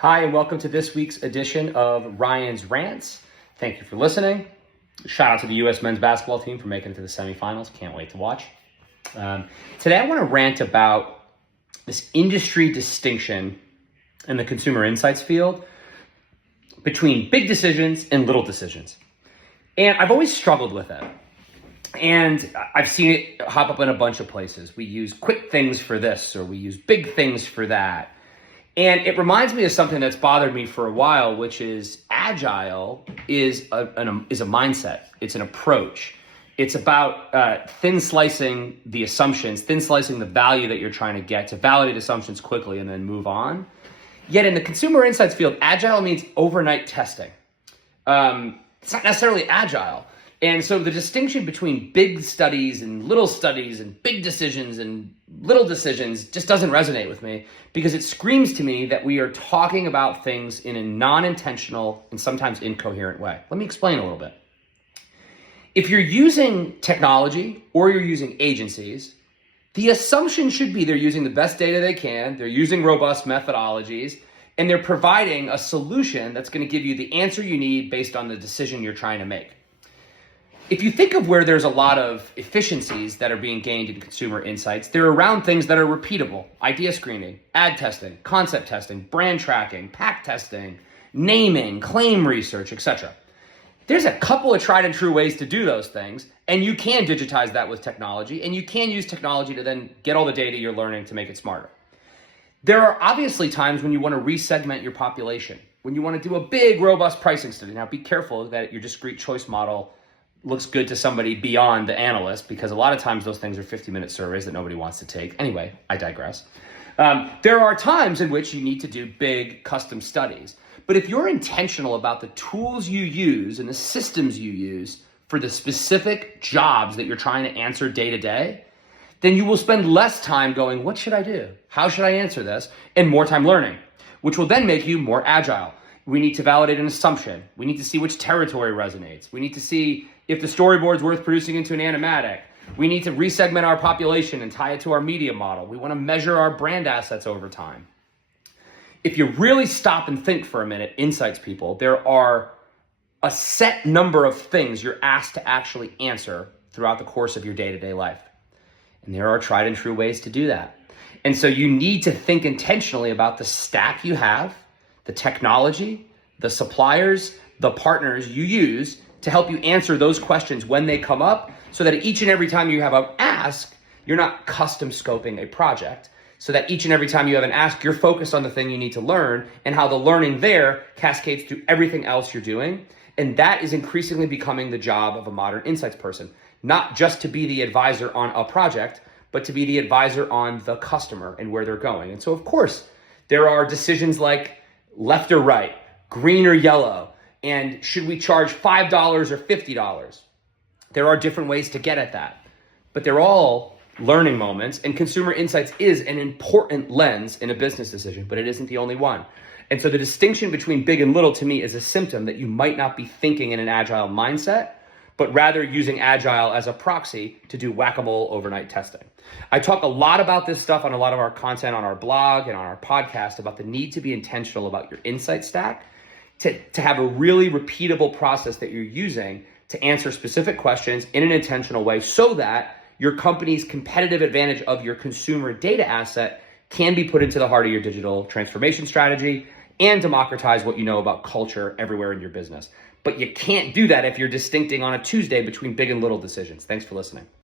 Hi, and welcome to this week's edition of Ryan's Rants. Thank you for listening. Shout out to the U.S. men's basketball team for making it to the semifinals. Can't wait to watch. Today, I want to rant about this industry distinction in the consumer insights field between big decisions and little decisions. And I've always struggled with it. And I've seen it hop up in a bunch of places. We use quick things for this, or we use big things for that. And it reminds me of something that's bothered me for a while, which is agile is a mindset. It's an approach. It's about thin slicing the assumptions, thin slicing the value that you're trying to get to validate assumptions quickly and then move on. Yet in the consumer insights field, agile means overnight testing. It's not necessarily agile. And so the distinction between big studies and big decisions and little decisions just doesn't resonate with me, because it screams to me that we are talking about things in a non-intentional and sometimes incoherent way. Let me explain a little bit. If you're using technology or you're using agencies, the assumption should be they're using the best data they can, they're using robust methodologies, and they're providing a solution that's going to give you the answer you need based on the decision you're trying to make. If you think of where there's a lot of efficiencies that are being gained in consumer insights, they're around things that are repeatable: idea screening, ad testing, concept testing, brand tracking, pack testing, naming, claim research, etc. There's a couple of tried and true ways to do those things, and you can digitize that with technology, and you can use technology to then get all the data you're learning to make it smarter. There are obviously times when you want to resegment your population, when you want to do a big, robust pricing study. Now, be careful that your discrete choice model looks good to somebody beyond the analyst, because a lot of times those things are 50-minute surveys that nobody wants to take. Anyway, I digress. There are times in which you need to do big custom studies. But if you're intentional about the tools you use and the systems you use for the specific jobs that you're trying to answer day to day, then you will spend less time going, what should I do? How should I answer this? And more time learning, which will then make you more agile. We need to validate an assumption. We need to see which territory resonates. We need to see if the storyboard's worth producing into an animatic. We need to resegment our population and tie it to our media model. We want to measure our brand assets over time. If you really stop and think for a minute, insights people, there are a set number of things you're asked to actually answer throughout the course of your day-to-day life. And there are tried and true ways to do that. And so you need to think intentionally about the stack you have, the technology, the suppliers, the partners you use to help you answer those questions when they come up, so that each and every time you have an ask, you're not custom scoping a project, so that each and every time you have an ask, you're focused on the thing you need to learn and how the learning there cascades through everything else you're doing. And that is increasingly becoming the job of a modern insights person, not just to be the advisor on a project, but to be the advisor on the customer and where they're going. And so, of course, there are decisions like left or right, green or yellow, and should we charge $5 or $50? There are different ways to get at that, but they're all learning moments, and consumer insights is an important lens in a business decision, but it isn't the only one. And so the distinction between big and little to me is a symptom that you might not be thinking in an agile mindset, but rather using agile as a proxy to do whack-a-mole overnight testing. I talk a lot about this stuff on a lot of our content on our blog and on our podcast about the need to be intentional about your insight stack, to have a really repeatable process that you're using to answer specific questions in an intentional way, so that your company's competitive advantage of your consumer data asset can be put into the heart of your digital transformation strategy and democratize what you know about culture everywhere in your business. But you can't do that if you're distincting on a Tuesday between big and little decisions. Thanks for listening.